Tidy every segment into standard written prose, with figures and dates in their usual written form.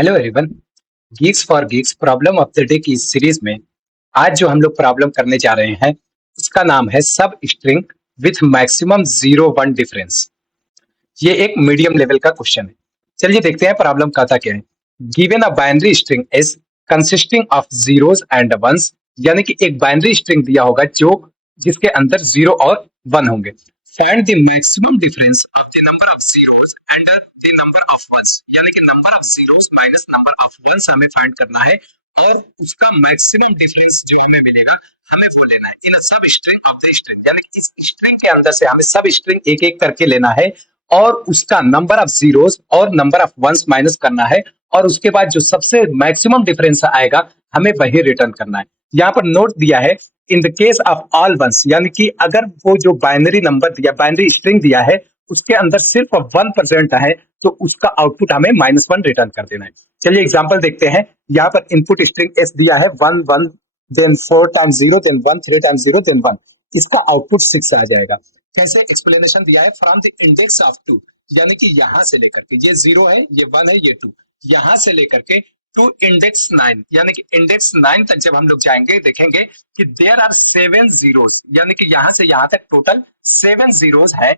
Hello everyone. Geeks for Geeks problem of the day की इस series में आज जो हम लोग प्रॉब्लम करने जा रहे हैं उसका नाम है सब स्ट्रिंग विथ मैक्सिमम 0 1 डिफरेंस। ये एक मीडियम लेवल का क्वेश्चन है। चलिए देखते हैं प्रॉब्लम कहता क्या है। Given a binary string is consisting of zeros and ones, यानी कि एक बाइनरी स्ट्रिंग दिया होगा जो जिसके अंदर 0 और 1 होंगे। Find the maximum difference of the number of zeros and the number of ones, यानी कि number of zeros minus number of ones हमें फाइंड करना है और उसका मैक्सिमम डिफरेंस जो हमें मिलेगा हमें वो लेना है इन अ सब स्ट्रिंग ऑफ द स्ट्रिंग, यानी कि इस स्ट्रिंग के अंदर से हमें सब स्ट्रिंग एक एक करके लेना है और उसका नंबर ऑफ जीरोस और नंबर ऑफ वंस माइनस करना है और उसके बाद जो सबसे मैक्सिमम डिफरेंस आएगा हमें वही रिटर्न करना है। यहाँ पर नोट दिया है in the case of all ones, यानी कि अगर वो जो बाइनरी नंबर दिया बाइनरी स्ट्रिंग दिया है उसके अंदर सिर्फ 1% है तो उसका आउटपुट हमें -1 रिटर्न कर देना है। चलिए एग्जांपल देखते हैं। यहाँ पर इनपुट स्ट्रिंग एस दिया है 1 1 then 4 times 0 then 1 3 times 0 then 1, इसका आउटपुट 6 आ जाएगा। कैसे एक्सप्लेनेशन दिया है फ्रॉम द इंडेक्स ऑफ 2, यानी कि यहां से लेकर के ये 0 है ये 1 है ये 2, यहां से लेकर के टू इंडेक्स 9, यानी कि इंडेक्स 9 तक जब हम लोग जाएंगे देखेंगे कि देयर आर 7 जीरोस, यानी कि यहां से यहां तक टोटल 7 जीरोस है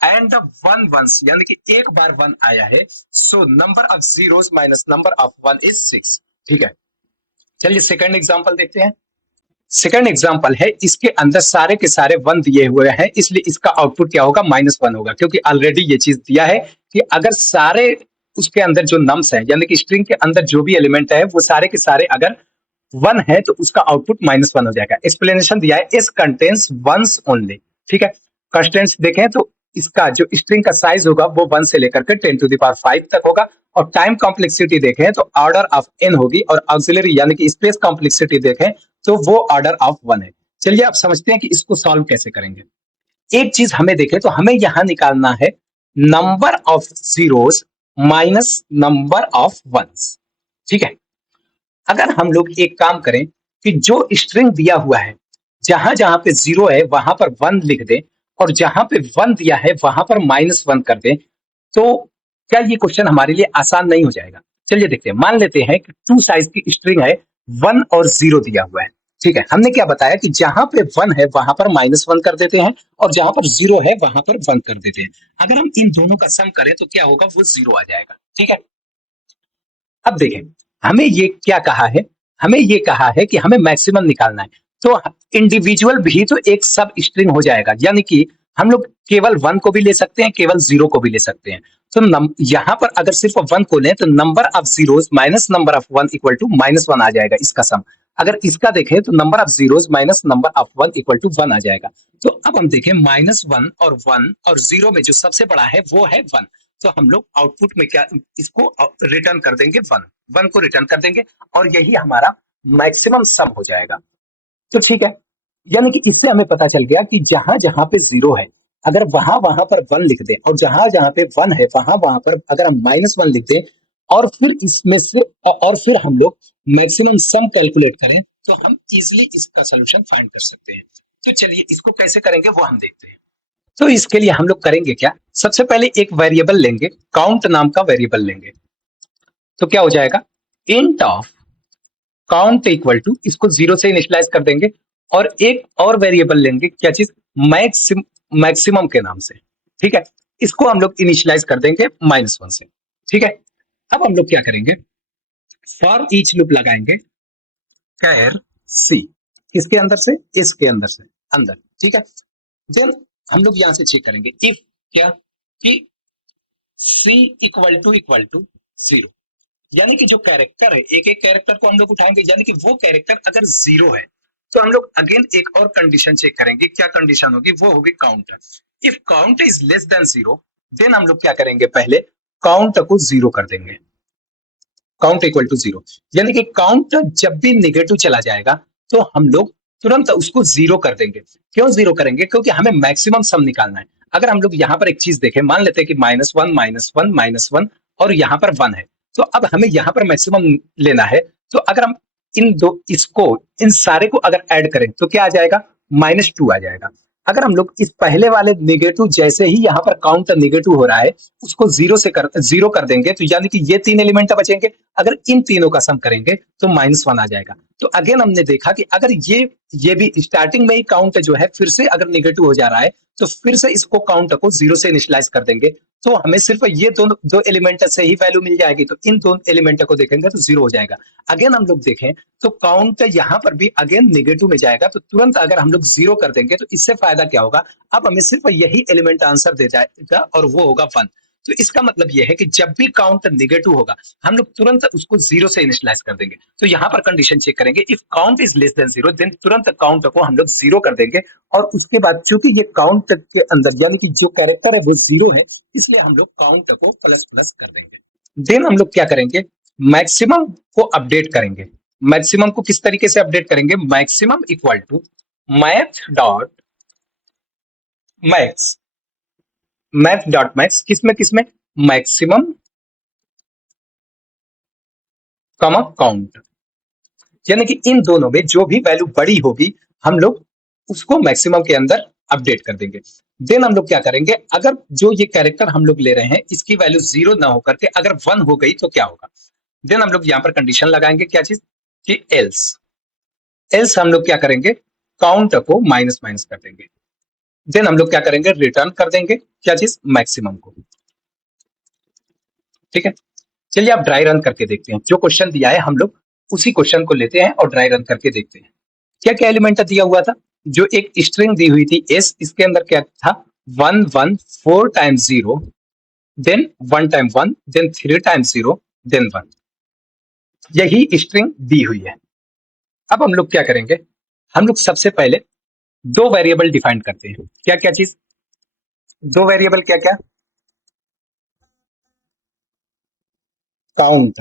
एंड 1 वंस, यानी कि एक बार 1 आया है। So number of zeros minus number of 1 is 6। ठीक है, चलिए सेकंड एग्जांपल देखते हैं। सेकंड एग्जांपल है, इसके अंदर सारे के सारे 1 दिए हुए हैं इसलिए इसका आउटपुट क्या होगा -1 होगा, क्योंकि ऑलरेडी ये चीज दिया है कि अगर सारे उसके अंदर जो नम्स है यानी कि स्ट्रिंग के अंदर जो भी एलिमेंट है वो सारे के सारे अगर 1 है तो उसका आउटपुट -1 हो जाएगा। एक्सप्लेनेशन दिया है इस कंटेन्स वंस ओनली। ठीक है, कंस्टेंट्स देखें तो इसका जो स्ट्रिंग का साइज होगा वो 1 से लेकर के 10⁵ तक होगा और टाइम कॉम्प्लेक्सिटी देखें तो ऑर्डर ऑफ n होगी और ऑक्सिलरी यानी कि स्पेस कॉम्प्लेक्सिटी देखें तो वो ऑर्डर ऑफ 1 है। चलिए आप समझते हैं कि इसको सॉल्व कैसे करेंगे। एक चीज हमें देखें तो हमें यहां निकालना है number of zeros minus number of ones. ठीक है, अगर हम लोग एक काम करें कि जो स्ट्रिंग दिया हुआ है जहां जहां पे 0 है वहां पर 1 लिख दें और जहां पे 1 दिया है वहां पर -1 कर दें, तो क्या ये क्वेश्चन हमारे लिए आसान नहीं हो जाएगा। चलिए देखते हैं। मान लेते हैं कि 2 साइज की स्ट्रिंग है, 1 और 0 दिया हुआ है। ठीक है, हमने क्या बताया कि जहां पे 1 है वहां पर -1 कर देते हैं और जहां पर 0 है वहां पर 1 कर देते हैं। अगर हम इन दोनों का सम करें तो क्या होगा, वो 0 आ जाएगा। ठीक है, अब देखें हमें ये क्या कहा है, हमें ये कहा है कि हमें मैक्सिमम निकालना है। तो इंडिविजुअल भी तो एक सब स्ट्रिंग हो जाएगा, यानी कि हम लोग केवल 1 को भी ले सकते हैं केवल 0 को भी ले सकते हैं। तो यहां पर अगर सिर्फ 1 को लें तो number of zeros minus number of 1 equal to -1 आ जाएगा इसका सम। अगर इसका देखें तो number of zeros minus number of 1 equal to 1 आ जाएगा। तो अब हम देखें -1 और 1 और 0 में जो सबसे बड़ा है वो है 1, तो हम लोग आउटपुट में क्या इसको रिटर्न कर देंगे 1 को रिटर्न कर देंगे और यही हमारा मैक्सिमम सम हो जाएगा। तो ठीक है, यानी कि इससे हमें पता चल गया कि जहां जहां पे 0 है अगर वहां वहां पर 1 लिख दें और जहां जहां पे 1 है वहां वहां पर अगर हम -1 लिख दें और फिर इसमें से और फिर हम लोग मैक्सिमम सम कैलकुलेट करें तो हम इजिली इसका सोल्यूशन फाइंड कर सकते हैं। तो चलिए इसको कैसे करेंगे वो हम देखते हैं। तो इसके लिए हम लोग करेंगे क्या, सबसे पहले एक वेरिएबल लेंगे, काउंट नाम का वेरिएबल लेंगे। तो क्या हो जाएगा, int of count equal to, इसको 0 से इनिशियलाइज कर देंगे और एक और वेरिएबल लेंगे, क्या चीज, मैक्सिमम के नाम से। ठीक है, इसको हम लोग इनिशियलाइज कर देंगे -1 से। ठीक है, अब हम लोग क्या करेंगे, फॉर ईच लूप लगाएंगे कैर सी, किसके अंदर से, इसके अंदर से अंदर। ठीक है, देन हम लोग यहां से चेक करेंगे इफ क्या कि सी इक्वल टू 0, यानी कि जो कैरेक्टर है एक एक कैरेक्टर को हम लोग उठाएंगे, यानी कि वो कैरेक्टर अगर 0 है तो हम लोग अगेन एक और कंडीशन चेक करेंगे। क्या कंडीशन होगी, वो होगी count. If count is less than 0 then हम लोग क्या करेंगे, पहले काउंट को 0 कर देंगे, काउंट इक्वल टू 0, यानी कि काउंट जब भी नेगेटिव चला जाएगा तो हम लोग तुरंत उसको 0 कर देंगे। क्यों 0 करेंगे, क्योंकि हमें मैक्सिमम सम निकालना है। अगर हम लोग यहाँ पर एक चीज देखें, मान लेते हैं कि -1 और यहाँ पर 1 है, तो अब हमें यहाँ पर मैक्सिमम लेना है। तो अगर हम इन सारे को अगर ऐड करें तो क्या आ जाएगा, -2 आ जाएगा। अगर हम लोग इस पहले वाले नेगेटिव जैसे ही यहाँ पर काउंट नेगेटिव हो रहा है उसको जीरो कर देंगे तो यानी कि ये तीन एलिमेंट बचेंगे। अगर इन तीनों का सम करेंगे तो -1 आ जाएगा। तो अगेन हमने देखा कि अगर ये भी स्टार्टिंग में ही काउंट जो है फिर से अगर नेगेटिव हो जा रहा है तो फिर से इसको काउंट को जीरो से इनिशियलाइज कर देंगे, तो हमें सिर्फ ये दोनों दो एलिमेंट से ही वैल्यू मिल जाएगी। तो इन दोनों एलिमेंट को देखेंगे तो जीरो हो जाएगा। अगेन हम लोग देखें तो काउंट यहाँ पर भी अगेन नेगेटिव में जाएगा, तो तुरंत अगर हम लोग जीरो कर देंगे तो इससे फायदा क्या होगा, अब हमें सिर्फ यही एलिमेंट आंसर दे जाएगा और वो होगा 1। तो इसका मतलब यह है कि जब भी काउंट नेगेटिव होगा हम लोग तुरंत उसको जीरो से इनिशियलाइज कर देंगे। तो यहाँ पर कंडीशन चेक करेंगे, if count is less than zero then तुरंत काउंट को हम लोग जीरो कर देंगे। और उसके बाद चूंकि ये काउंट के अंदर यानी कि जो कैरेक्टर है वो जीरो है, इसलिए हम लोग काउंट को प्लस प्लस कर देंगे। देन हम लोग क्या करेंगे, मैक्सिमम को अपडेट करेंगे। मैक्सिमम को किस तरीके से अपडेट करेंगे, maximum equal to math dot max. Math dot max किसमें किसमें, मैक्सिमम कॉमा काउंट, यानी कि इन दोनों में जो भी वैल्यू बड़ी होगी हम लोग उसको मैक्सिमम के अंदर अपडेट कर देंगे। देन हम लोग क्या करेंगे, अगर जो ये कैरेक्टर हम लोग ले रहे हैं इसकी वैल्यू जीरो ना होकर के अगर 1 हो गई तो क्या होगा। देन हम लोग यहाँ पर कंडीशन लगाएंगे, क्या चीज कि एल्स। एल्स हम लोग क्या करेंगे, काउंट को माइनस माइनस कर देंगे। देन हम लोग क्या करेंगे, रिटर्न कर देंगे क्या चीज, मैक्सिमम को। ठीक है, चलिए आप ड्राई रन करके देखते हैं। जो क्वेश्चन दिया है हम लोग उसी क्वेश्चन को लेते हैं और ड्राई रन करके देखते हैं। क्या क्या एलिमेंट दिया हुआ था, जो एक स्ट्रिंग दी हुई थी एस, इसके अंदर क्या था 1 1 4 times 0, then 1 time 1, then 3 times 0, then 1, यही स्ट्रिंग दी हुई है। अब हम लोग क्या करेंगे, हम लोग सबसे पहले दो वेरिएबल डिफाइन करते हैं। क्या क्या चीज, दो वेरिएबल क्या क्या, काउंट,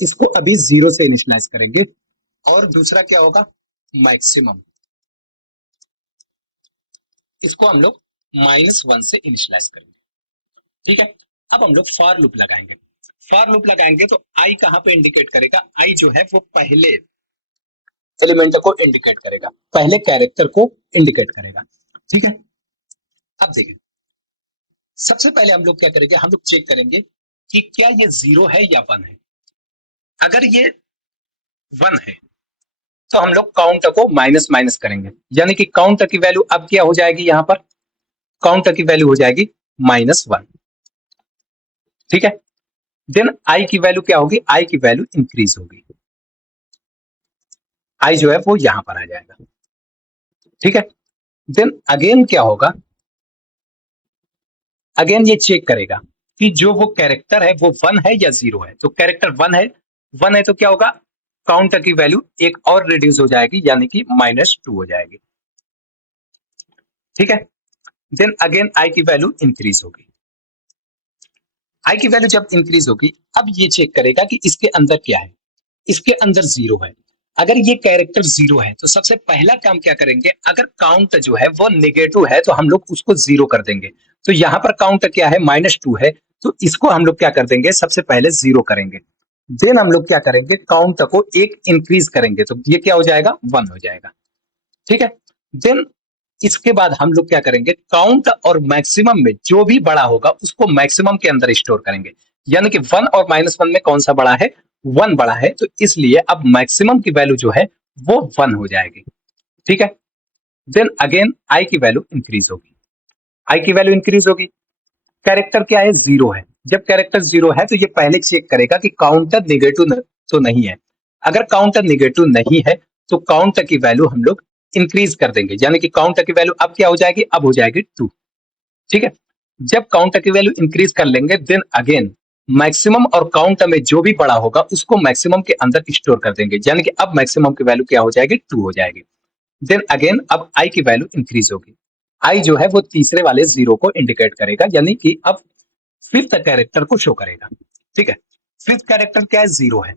इसको अभी जीरो से इनिशियलाइज करेंगे, और दूसरा क्या होगा मैक्सिमम, इसको हम लोग -1 से इनिशियलाइज करेंगे। ठीक है, अब हम लोग फॉर लूप लगाएंगे। फॉर लूप लगाएंगे तो आई कहां पे इंडिकेट करेगा, आई जो है वो पहले एलिमेंट को इंडिकेट करेगा, पहले कैरेक्टर को इंडिकेट करेगा। ठीक है, अब देखिए सबसे पहले हम लोग क्या करेंगे, हम लोग चेक करेंगे कि क्या ये जीरो है या 1 है। अगर ये 1 है तो हम लोग काउंट को माइनस माइनस करेंगे, यानी कि काउंट की वैल्यू अब क्या हो जाएगी, यहां पर काउंट की वैल्यू हो जाएगी -1। ठीक है, देन आई की वैल्यू क्या होगी, आई की वैल्यू इंक्रीज होगी, आई जो है वो यहां पर आ जाएगा। ठीक है, देन अगेन क्या होगा, अगेन ये चेक करेगा कि जो वो कैरेक्टर है वो 1 है या 0 है। तो कैरेक्टर 1 है, 1 है तो क्या होगा, काउंट की वैल्यू एक और रिड्यूस हो जाएगी, यानी कि -2 हो जाएगी। ठीक है, देन अगेन आई की वैल्यू इंक्रीज होगी। आई की वैल्यू जब इंक्रीज होगी अब ये चेक करेगा कि इसके अंदर क्या है, इसके अंदर 0 है। अगर ये कैरेक्टर 0 है तो सबसे पहला काम क्या करेंगे, अगर काउंट जो है वो नेगेटिव है तो हम लोग उसको 0 कर देंगे। तो यहाँ पर काउंट क्या है, -2 है, तो इसको हम लोग क्या कर देंगे, सबसे पहले 0 करेंगे। देन हम लोग क्या करेंगे, काउंट को एक इंक्रीज करेंगे तो ये क्या हो जाएगा, 1 हो जाएगा। ठीक है, देन इसके बाद हम लोग क्या करेंगे, काउंट और मैक्सिमम में जो भी बड़ा होगा उसको मैक्सिमम के अंदर स्टोर करेंगे। यानी कि 1 और -1 में कौन सा बड़ा है, 1 बड़ा है, तो इसलिए अब मैक्सिमम की वैल्यू जो है वो 1 हो जाएगी। ठीक है, देन अगेन आई की वैल्यू इंक्रीज होगी, आई की वैल्यू इंक्रीज होगी। कैरेक्टर क्या है, 0 है, जब कैरेक्टर 0 है तो ये पहले चेक करेगा कि काउंटर निगेटिव तो नहीं है। अगर काउंटर निगेटिव नहीं है तो काउंट की वैल्यू हम लोग इंक्रीज कर देंगे, यानी कि काउंट की वैल्यू अब क्या हो जाएगी, अब हो जाएगी 2। ठीक है, जब काउंट की वैल्यू इंक्रीज कर लेंगे देन अगेन मैक्सिमम और काउंट में जो भी बड़ा होगा उसको मैक्सिमम के अंदर स्टोर कर देंगे, यानी कि अब मैक्सिमम की वैल्यू क्या हो जाएगी, 2 हो जाएगी। देन अगेन अब आई की वैल्यू इंक्रीज होगी, आई जो है वो तीसरे वाले 0 को इंडिकेट करेगा, यानी कि अब फिफ्थ कैरेक्टर को शो करेगा। ठीक है, फिफ्थ कैरेक्टर क्या है, 0 है।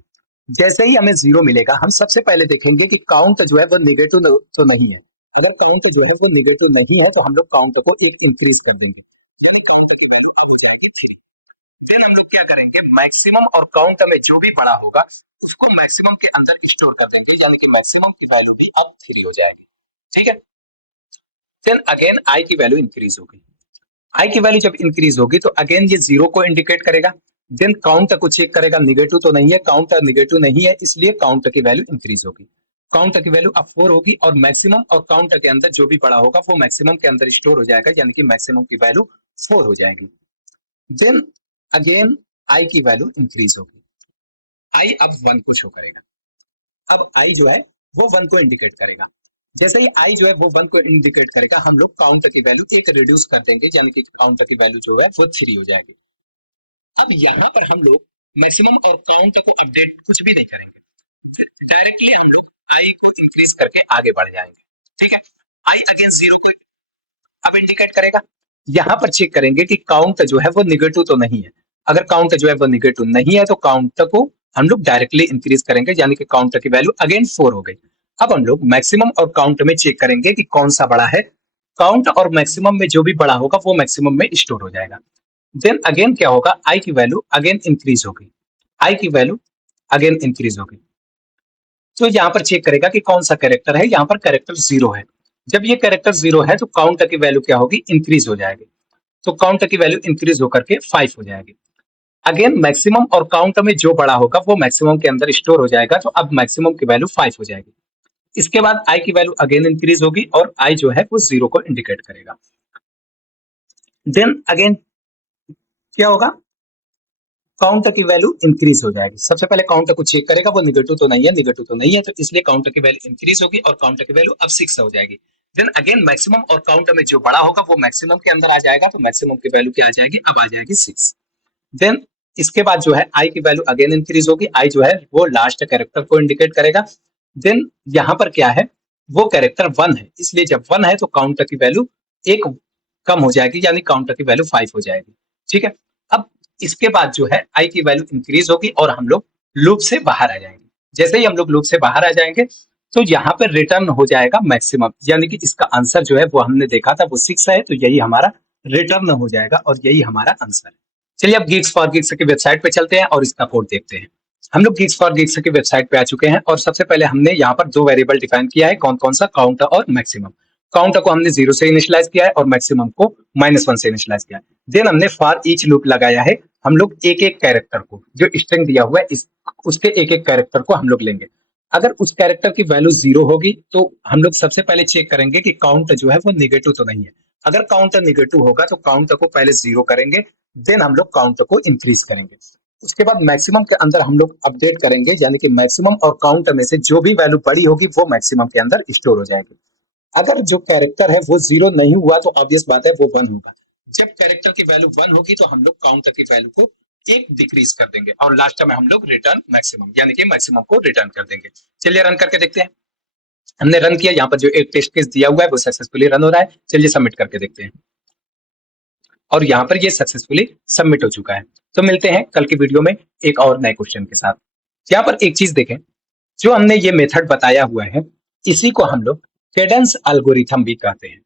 जैसे ही हमें 0 मिलेगा हम सबसे पहले देखेंगे कि काउंट जो है वो निगेटिव तो नहीं है। अगर काउंट जो है वो निगेटिव नहीं है तो हम लोग काउंट को एक इंक्रीज कर देंगे, यानी काउंट की वैल्यू अब हो जाएगी 3। देन हम लोग क्या करेंगे, मैक्सिमम और काउंट में जो भी बड़ा होगा उसको मैक्सिमम के अंदर स्टोर कर देंगे, यानी कि मैक्सिमम की वैल्यू भी अब 3 हो जाएगी। ठीक है, देन अगेन आई की वैल्यू इंक्रीज होगी। आई की वैल्यू जब इंक्रीज होगी तो अगेन ये जीरो को इंडिकेट करेगा। देन काउंटर को चेक करेगा, निगेटिव तो नहीं है, काउंटर निगेटिव नहीं है, इसलिए काउंटर की वैल्यू इंक्रीज होगी। काउंटर की वैल्यू अब 4 होगी और मैक्सिमम और काउंटर के अंदर जो भी बड़ा होगा वो मैक्सिमम के अंदर स्टोर हो जाएगा, यानी कि मैक्सिमम की वैल्यू 4 हो जाएगी। देन अगेन आई की वैल्यू इंक्रीज होगी। आई अब 1 को शो करेगा। अब आई जो है वो 1 को इंडिकेट करेगा। जैसे ही आई जो है वो 1 को इंडिकेट करेगा, हम लोग काउंटर की वैल्यू एक रिड्यूस कर देंगे, यानी कि काउंटर की वैल्यू जो है वो 3 हो जाएगी। अब यहाँ पर हम लोग मैक्सिमम और काउंटर को अपडेट कुछ भी नहीं करेंगे, डायरेक्टली हम लोग आई को इंक्रीज करके आगे बढ़ जाएंगे। ठीक है, आई अगेन 0 को अब इंडिकेट करेगा। यहाँ पर चेक करेंगे कि काउंट जो है वो निगेटिव तो नहीं है। अगर काउंट जो है वो निगेटिव नहीं है तो काउंट को हम लोग डायरेक्टली इंक्रीज करेंगे, यानी कि काउंट की वैल्यू अगेन 4 हो गई। अब हम लोग मैक्सिमम और काउंट में चेक करेंगे कि कौन सा बड़ा है। काउंट और मैक्सिमम में जो भी बड़ा होगा वो मैक्सिमम में स्टोर हो जाएगा। देन अगेन क्या होगा, आई की वैल्यू अगेन इंक्रीज होगी। आई की वैल्यू अगेन इंक्रीज होगी। तो यहाँ पर चेक करेगा कि कौन सा कैरेक्टर है। यहाँ पर कैरेक्टर 0 है। जब ये कैरेक्टर 0 है तो काउंट की वैल्यू क्या होगी, इंक्रीज हो जाएगी। तो काउंट की वैल्यू इंक्रीज होकर के 5 हो जाएगी। अगेन मैक्सिमम और काउंट में जो बड़ा होगा वो मैक्सिमम के अंदर स्टोर हो जाएगा, तो अब मैक्सिमम की वैल्यू 5 हो जाएगी। इसके बाद आई की वैल्यू अगेन इंक्रीज होगी और आई जो है वो 0 को इंडिकेट करेगा। देन अगेन क्या होगा, काउंटर की वैल्यू इंक्रीज हो जाएगी। सबसे पहले काउंटर को चेक करेगा, वो निगेटिव तो नहीं है, निगेटिव तो नहीं है, तो इसलिए काउंटर की वैल्यू इंक्रीज होगी और काउंटर की वैल्यू अब 6 हो जाएगी। देन अगेन मैक्सिमम और काउंटर में जो बड़ा होगा वो मैक्सिमम के अंदर आ जाएगा, तो मैक्सिमम की वैल्यू क्या आ जाएगी, अब आ जाएगी 6। देन इसके बाद जो है आई की वैल्यू अगेन इंक्रीज होगी। आई जो है वो लास्ट कैरेक्टर को इंडिकेट करेगा। देन यहाँ पर क्या है, वो कैरेक्टर 1 है, इसलिए जब 1 है तो काउंटर की वैल्यू एक कम हो जाएगी, यानी काउंटर की वैल्यू 5 हो जाएगी। ठीक है, अब इसके बाद जो है आई की वैल्यू इंक्रीज होगी और हम लोग लूप से बाहर आ जाएंगे। जैसे ही हम लोग लूप से बाहर आ जाएंगे तो यहाँ पर रिटर्न हो जाएगा मैक्सिमम, यानी कि इसका आंसर जो है वो हमने देखा था वो 6 है, तो यही हमारा रिटर्न हो जाएगा और यही हमारा आंसर है। चलिए अब गीक्स फॉर गीक्स की वेबसाइट पे चलते हैं और इसका कोड देखते हैं। हम लोग गीक्स फॉर गीक्स की वेबसाइट पे आ चुके हैं और सबसे पहले हमने यहाँ पर दो वेरिएबल डिफाइन किया है, कौन कौन सा, काउंटर और मैक्सिमम। काउंटर को हमने 0 से इनिशियलाइज किया है और मैक्सिमम को -1 से इनिशियलाइज किया है। देन हमने फॉर ईच लूप लगाया है। हम लोग एक एक कैरेक्टर को, जो स्ट्रिंग दिया हुआ है उसके एक एक कैरेक्टर को हम लोग लेंगे। अगर उस कैरेक्टर की वैल्यू 0 होगी तो हम लोग सबसे पहले चेक करेंगे कि काउंट जो है वो निगेटिव तो नहीं है। अगर काउंटर निगेटिव होगा तो काउंटर को पहले 0 करेंगे, देन हम लोग काउंटर को इंक्रीज करेंगे। उसके बाद मैक्सिमम के अंदर हम लोग अपडेट करेंगे, यानी कि मैक्सिमम और काउंटर में से जो भी वैल्यू बड़ी होगी वो मैक्सिमम के अंदर स्टोर हो जाएगी। अगर जो कैरेक्टर है वो 0 नहीं हुआ तो ऑब्वियस बात है वो 1 होगा। जब कैरेक्टर की वैल्यू 1 होगी तो हम लोग काउंटर की वैल्यू को एक डिक्रीज कर देंगे और लास्ट में हम लोग रिटर्न मैक्सिमम, यानी कि मैक्सिमम को रिटर्न कर देंगे। चलिए रन करके देखते हैं। हमने रन किया, यहाँ पर जो एक टेस्ट केस दिया हुआ है वो सक्सेसफुली रन हो रहा है। चलिए सबमिट करके देखते हैं और यहाँ पर ये सक्सेसफुली सबमिट हो चुका है। तो मिलते हैं कल की वीडियो में एक और नए क्वेश्चन के साथ। यहाँ पर एक चीज देखें, जो हमने ये मेथड बताया हुआ है इसी को हम लोग कैडेंस एल्गोरिथम भी कहते हैं।